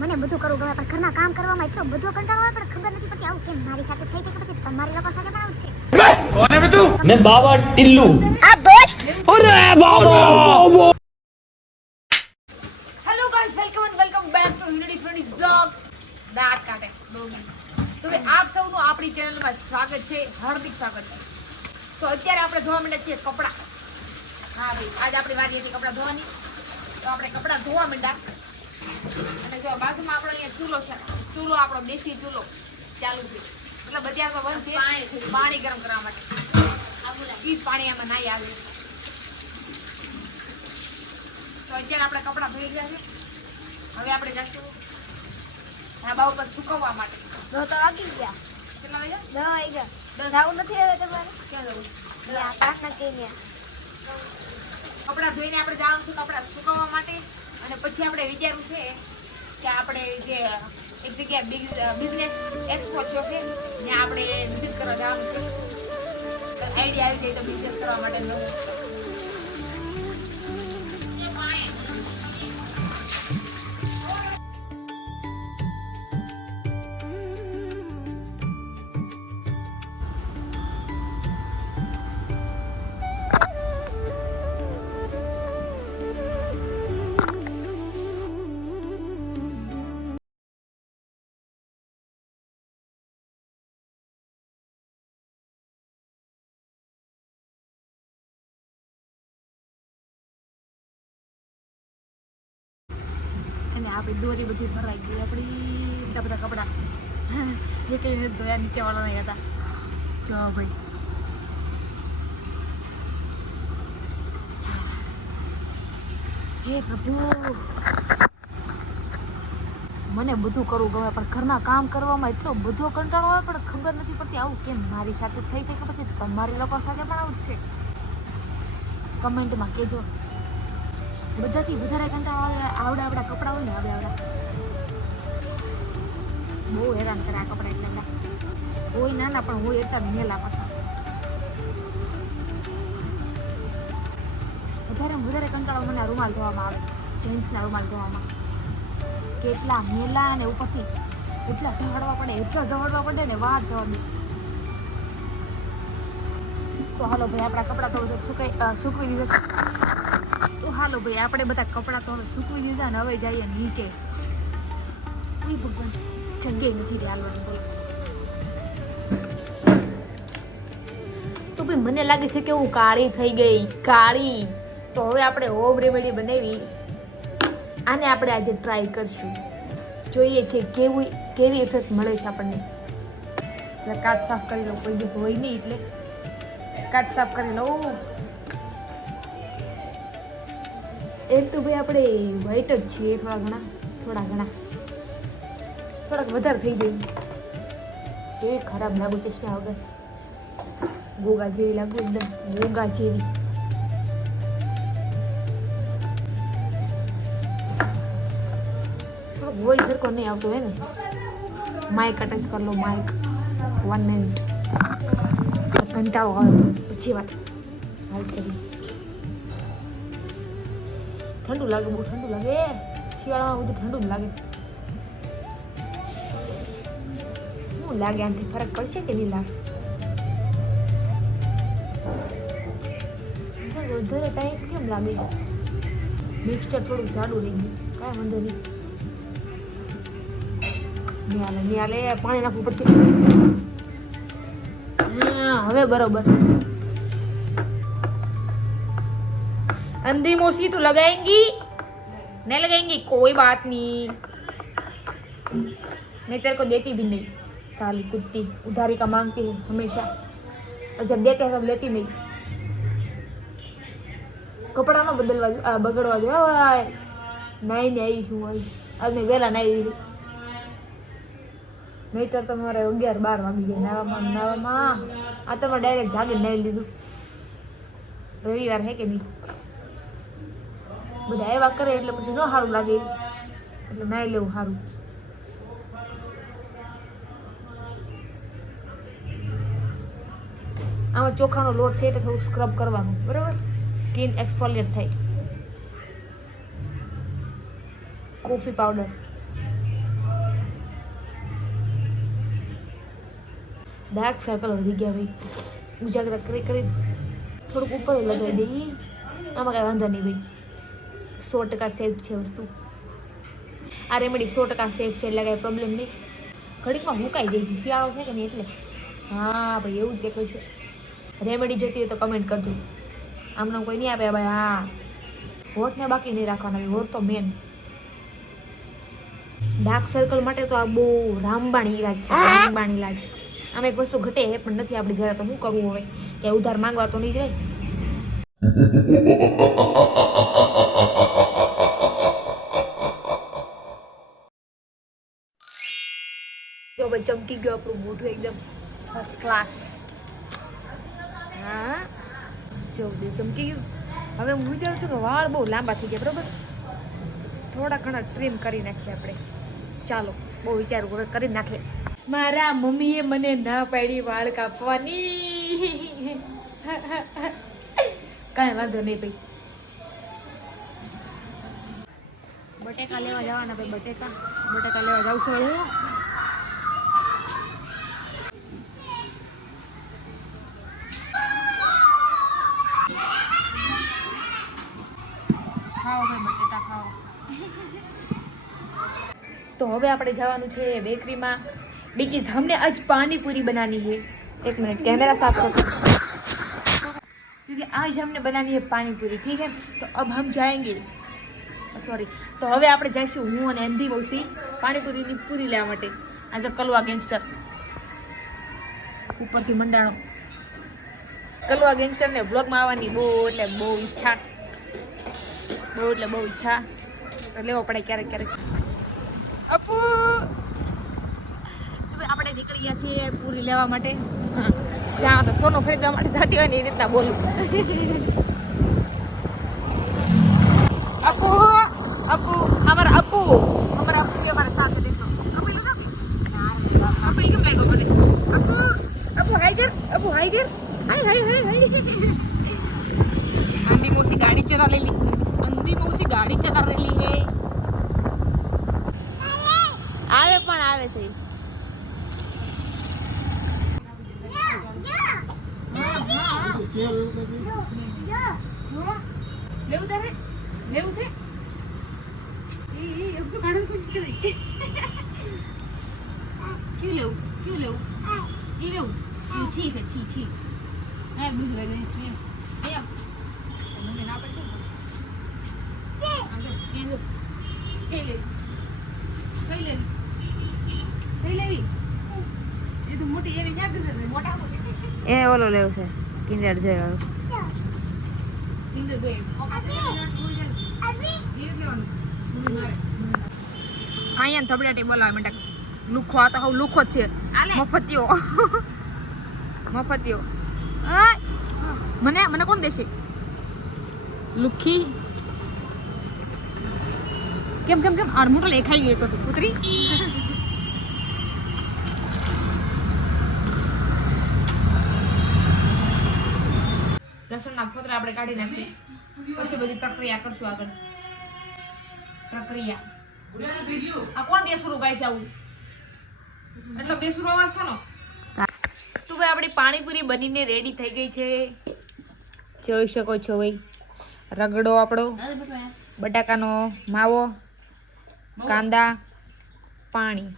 મને બધું કરવું ગમે પણ ઘરના કામ કરવામાં એટલો બધો કંટાળો આવે પણ ખબર નથી પડતી આવું કેમ મારી સાથે થઈ છે કે પછી તમારી લોકો સાથે પણ આવું છે. બધું મેં બાબા ટિલ્લુ. આ બોલ અરે બાબા! Hello guys welcome and welcome back to unity friends blog દાંત કાટે ડોગી તો આપ સૌનું આપણી ચેનલમાં સ્વાગત છે હાર્દિક સ્વાગત છે. તો અત્યારે આપણે ધોવા માંડ્યા છે કપડાં. હા ભાઈ આજ આપણી વારી હતી કપડાં ધોવાની. તો આપણે કપડાં ધોવા માંડ્યા. અને જો બાજુમાં આપણો અહીંયા ચૂલો છે ચૂલો આપણો દેશી ચૂલો ચાલુ છે એટલે અત્યારે તો બંધ છે પાણી ગરમ કરવા માટે. ઈ પાણી આમાં નાઈ આવી. તો અત્યારે આપણે કપડાં ધોઈ ગયા છે. હવે આપણે જશું ધાબા ઉપર સુકવવા માટે. દો તો વાગી ગયા. કેટલા વાગ્યા? દો આવી ગયા. દસ. નથી હવે તમારે? ક્યાં જવું? ત્યાં પ્રાર્થના કપડાં ધોઈને આપણે જવાનું છું કપડાં સુકવવા માટે. અને પછી આપણે વિચારવું છે કે આપણે જે એક જગ્યાએ બિઝનેસ એક્સપો થયો છે, ત્યાં આપણે વિઝિટ કરવા જવાનું છે. આઈડિયા આવી જાય તો બિઝનેસ કરવા માટે નવું આપણી દોરી બધી ભરાઈ ગઈ. આપણી એટલા બધા કપડાં. એકલી નથી ધોયા નીચે વાળા નહીં હતા. જો ભાઈ. હે પ્રભુ. મને બધું કરવું ગમે, પણ ઘરના કામ કરવામાં એટલો બધો કંટાળો આવે, પણ ખબર નથી પડતી આવું કેમ? મારી સાથે થઈ છે કે પછી તમારી લોકો સાથે પણ આવું જ છે? કમેન્ટમાં કહેજો. બધાથી વધારે કંટાળો આવે આવડા આવડા કપડાં હોય ને, આવડા આવડા. બહુ હેરાન કરે આ કપડાં એટલે આવડા હોય નાના, પણ હોય એટલા મેલા પાછા. વધારે વધારે કંટાળો મને રૂમાલ ધોવામાં આવે. જેન્ટ્સના રૂમાલ ધોવામાં. કેટલા મેલા અને ઉપરથી. એટલા ઢળવા પડે, એટલા ઢળવા પડે ને વાત જવા દે. તો હાલો ભાઈ, આપણા કપડાં બધા સુકાઈ સૂકવી દીધા. તો હાલો ભાઈ, આપણે બધા કપડાં તો સૂકવી દીધા ને હવે જઈએ નીચે. ઓય ભગવાન, જગ્યાએ નથી હાલવાની બોલો. તો ભાઈ, મને લાગે છે કે હું કાળી થઈ ગઈ, કાળી. તો હવે આપણે હોમ રેમેડી બનાવી. આને આપણે આજે ટ્રાય કરશું. જોઈએ છે કેવી કેવી ઇફેક્ટ મળે છે આપણને. એટલે કાચ સાફ કરી લઉં. કોઈ દિવસ હોય નહીં એટલે. કાચ સાફ કરી લઉં. એક તો ભાઈ આપણે વ્હાઈટ જ છીએ થોડા ઘણા થોડા ઘણા. થોડાક વધારે થઈ જાય. એ ખરાબ લાગુ ચશ્મા વગર ગોગા જેવી લાગુ એકદમ ગોગા જેવી. વોઇસ સરખો નહીં આવતો હે ને. માઇક અટેચ કરી લો માઇક વન મિનિટ કંટાળો આવે. પછી વાત. હાલ સરી ઠંડુ લાગે, બહુ ઠંડુ લાગે. શિયાળામાં બધું ઠંડુ લાગે. શું લાગે, આનાથી ફરક પડશે કે નહીં લાગે? વધારે ટાઈટ કેમ લાગે? મિક્સચર થોડું જાડું રહી ગયું. કાંઈ વાંધો નહીં. નિહાલે નિહાલે, પાણી નાખવું પડશે. હવે બરોબર. अंधी मोसी तो लगाएंगी नहीं लगाएंगी कोई बात नहीं मैं तेरे को देती भी नहीं साली कुत्ती उधारी का मांगती है हमेशा और जब देते हैं तब लेती नहीं કપડા નો બદલવા જો- આ બગડવા જવાય નાઈ ને આવી છું આવી અને વહેલા નાઈ લીધી નહીતર તમારે અગિયાર બાર વાગી જાય નાવામાં ને નાવામાં આ તમે ડાયરેક્ટ જાગીને નાઈ લીધું રવિવાર હે કે નહીં બધા એવા કરે એટલે પછી ન સારું લાગે. એટલે નાઈ લેવું સારું. આમાં ચોખાનો લોટ છે એટલે થોડુંક સ્ક્રબ કરવાનું, બરાબર? સ્કિન એક્સફોલિયેટ થાય. કોફી પાવડર ડાર્ક સર્કલ વધી ગયા ભાઈ. ઉજાગરા કરી કરી. થોડુંક ઉપર લગાવી દઈએ. આમાં કાંઈ વાંધો નહીં ભાઈ. સો ટકા સેફ છે વસ્તુ. આ રેમેડી સો ટકા સેફ છે, એટલે કાંઈ પ્રોબ્લેમ નહીં. ઘડીકમાં મુકાઈ જાય છે, શિયાળો છે કે નહીં એટલે? હા ભાઈ, એવું જ દેખાય છે. રેમેડી જોતી હોય તો કમેન્ટ કરજો. આમનામ કોઈ નહીં આપે, ભાઈ, હા. હોઠને બાકી નહીં રાખવાના હોઠ તો મેન ડાર્ક સર્કલ માટે તો આ બહુ રામબાણ ઈલાજ છે, રામબાણ ઈલાજ. આમ એક વસ્તુ ઘટે એ પણ નથી આપણી ઘરે, તો શું કરવું હવે? કે ઉધાર માંગવા તો નહીં જાય? જો ભાઈ ચમકી ગયો આપણું મોઢું એકદમ ફર્સ્ટ ક્લાસ હા જો ચમકી ગયું હવે હું વિચારું છું કે વાળ બહુ લાંબા થઈ ગયા, બરોબર? થોડા ઘણા ટ્રીમ કરી નાખીએ આપણે. ચાલો, બહુ વિચારું હવે કરી નાખીએ. મારા મમ્મીએ મને ના પાડી વાળ કાપવાની. કાંઈ વાંધો નહીં ભાઈ. બટેકા લેવા જવાના ભાઈ, બટેકા. બટેકા લેવા જાઉં છું હું. तो હવે આપણે જવાનું છે બેકરીમાં બીકીઝ हमने आज पानी पूरी बनानी है एक मिनट कैमरा साफ कर क्योंकि आज हमने बनानी है पानी पूरी ठीक है तो अब हम जाएंगे સોરી તો હવે આપણે જઈશું હું અને એમધી બહુસી પાણીપુરીની પૂરી લેવા માટે આજે કલવા ગેંગસ્ટર ઉપરથી મંડાણો કલવા ગેંગસ્ટરને બ્લોગમાં આવવાની બહુ એટલે બહુ ઈચ્છા બહુ એટલે બહુ ઈચ્છા તો લેવો પડે ક્યારેક ક્યારેક અપુ! આપણે નીકળી ગયા છીએ પૂરી લેવા માટે. જ્યાં તો સોનું ખરીદવા માટે જતી હોય ને એ રીતના બોલું. આવે છે. લેવું તારે? લેવું છે? એમ તો કાઢવાની કોશિશ ક્યું લેવું? ક્યું લેવું? એ લેવું? છી છે, છી છી. હા દૂધ લઈ લે એ મને ના પડે આગળ લે લો લે કઈ લેવી કઈ લેવી એ ઓલો લેવું છે કિન્ડર ઇન્દર ભાઈ અહીંયા થબડાટી બોલાવે માટે લુખો આ તો હવે લુખો જ છે. મફતિયો મફતિયો આય! મને મને કોણ દેશે? લુખી. કેમ કેમ કેમ? આર મોટો લેખાઈ ગયો તો પુત્રી લસણના ફોતરા આપણે કાઢી નાખીએ. પછી બધી પ્રક્રિયા કરશું આગળ. પ્રક્રિયા. આ કોણ બેસુરું ગાય છે આવું? એટલો બેસુરો અવાજ કોનો? તો ભાઈ આપણી પાણીપુરી બનીને રેડી થઈ ગઈ છે. જોઈ શકો છો ભાઈ. રગડો આપણો. બટાકાનો માવો? કાંદા પાણી.